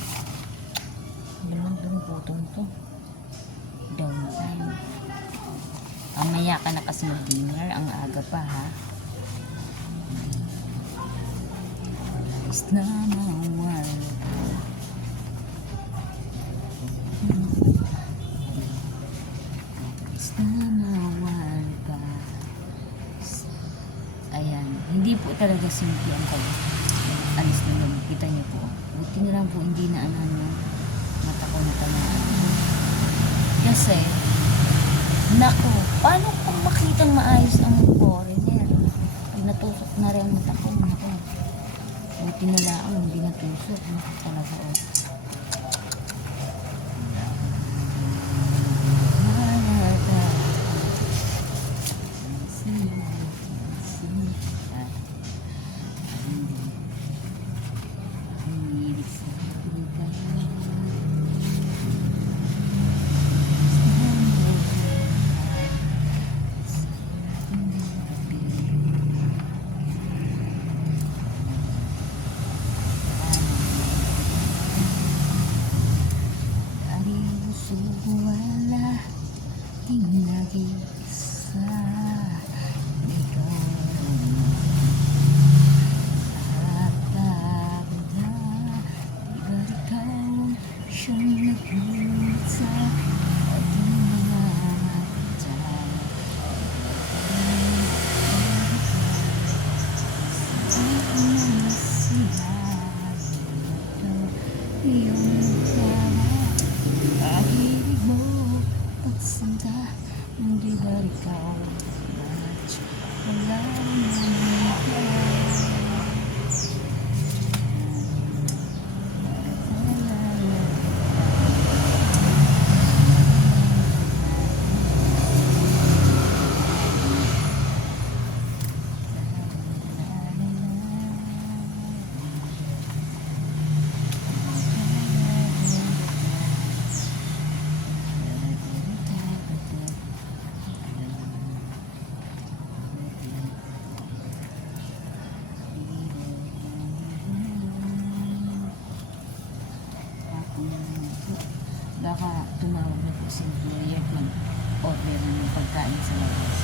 Lumandong butong to. Downtime. Mamaya ka na kasi mag-dinner. Ang aga pa ha. Is na mawal. Ayan, hindi po talaga simple ang alis na yun. Kita niyo po. Buti na lang po hindi na ano mata ko na tamaan. Kasi, nako, paano kung makitang maayos ang foreigner? Pag natusok na rin ang mata ko, nako. Buti na lang hindi natusok. Nako talaga o. Wala ting nag-isa, ikaw at na iba ikaw siyang nag-ulit sa ating mga mata. Sa mga sinabi iyong kahit mo pagsinta, hindi ba ikaw much wala baka tumawag na po si employer mag-order ng pagkain sa labas.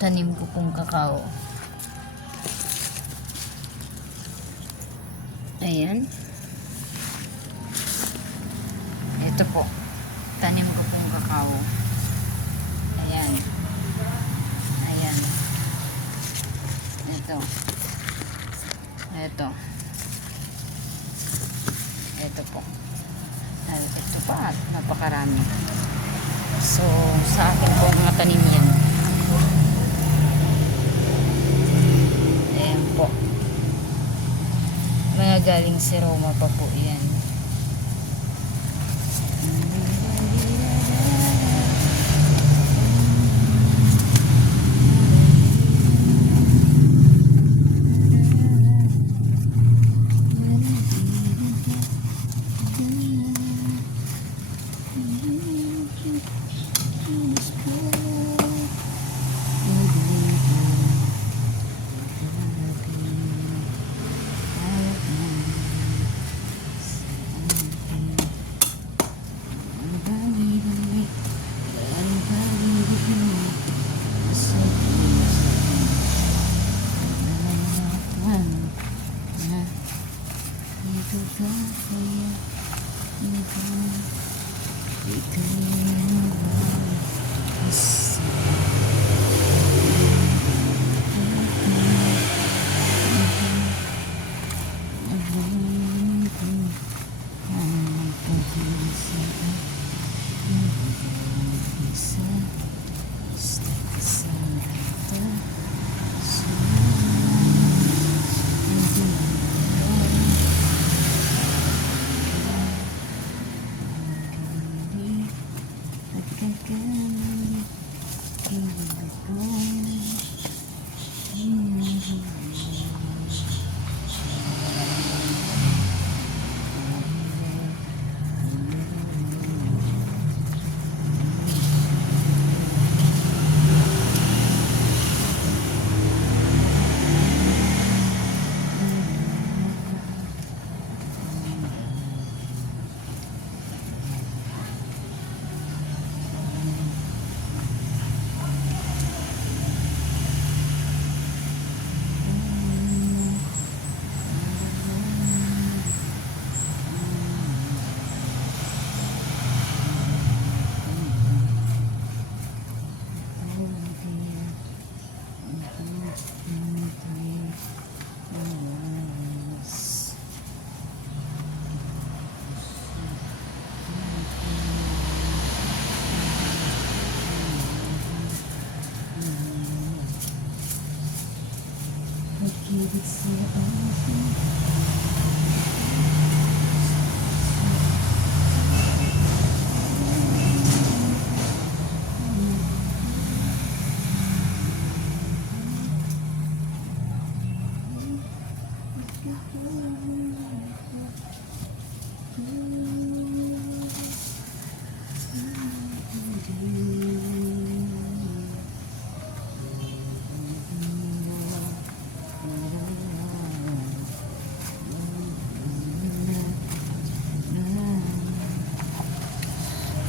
tanim ko pong kakao. Ayan. Ito po. Tanim ko pong kakao. Ayan. Ayan. Ito. Ito. Ito po. Ay, ito pa. Napakarami. So, sa akin po mga tanim yan. Ayan po. Mga galing si Roma pa po yan.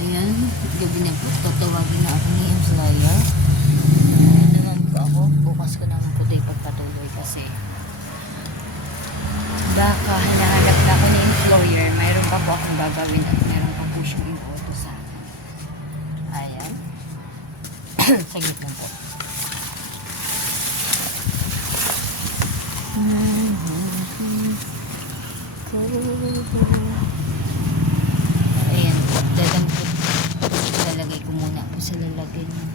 Ayan, gabi na po. Tatawagin na ako ni Emslaya. Naman po ako. Bukas ko naman po tayo pagpatuloy kasi baka hinahanap na ako ni employer. Mayroon pa po akong gagawin at mayroon pa po siyang i-auto sa akin. Ayan. Saglit lang po. Ayan, dadampot. Lalagay ko muna po sa lalagay ng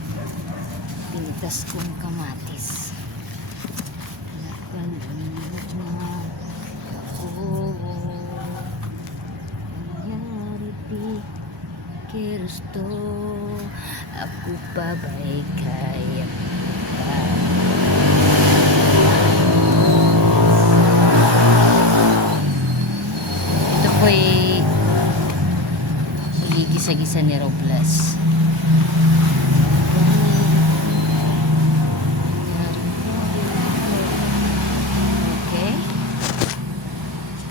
pinitas kong kamatis. Gusto ako pa ba'y kaya pa? Ito po'y gigisa-gisa ni Robles. Okay.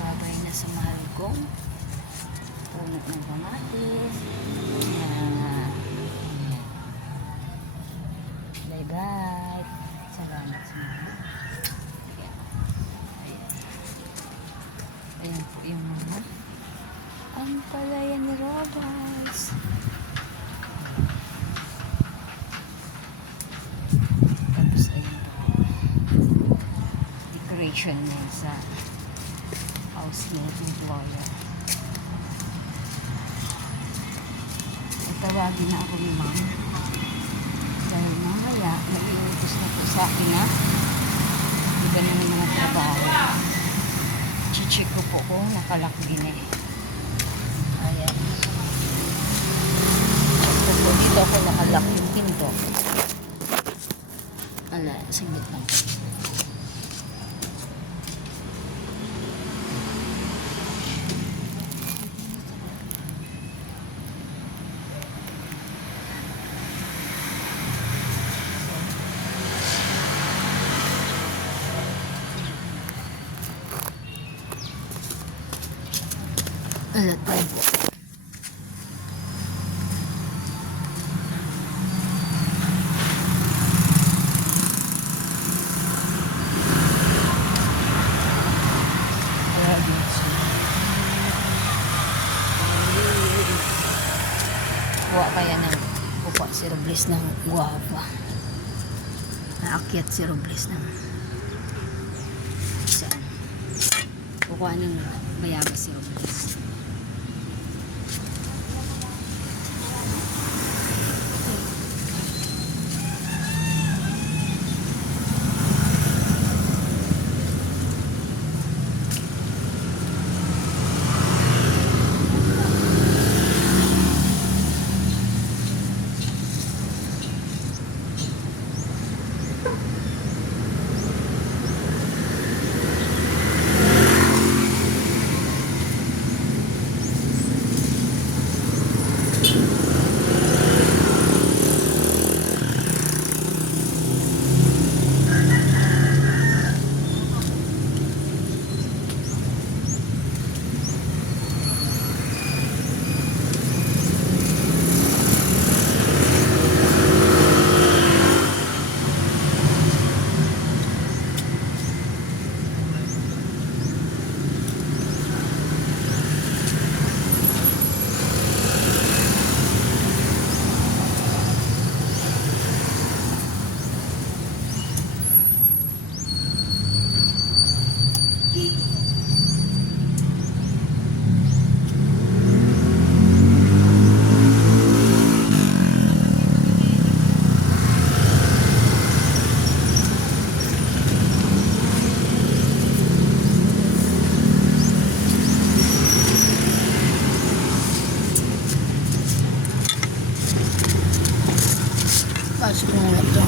Babay na sa mahal kong punot ng kamatis. Bye-bye. kitchen niya sa house ni employer. Tawagin na ako ni ma'am. Dahil mamaya, nag-iutos na po sa akin na iba na ng mga trabaho. Chichik ko po kung nakalak din eh. Ayan. So, dito ako nakalak yung pinto. Ala, saglit lang. Alat tayo po. Kuha kaya ng kuha si Robles ng guwapa. Naakyat si Robles ng saan? Kukuha ng bayabas si Robles. Pasok mo na ito.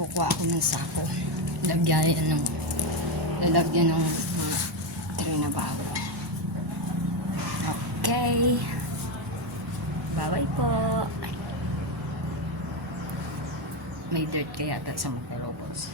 Kukuha ako ng sako. Lalagyan ng tray na bago. Okay. Bye-bye po. May dirt kaya sa mga robots.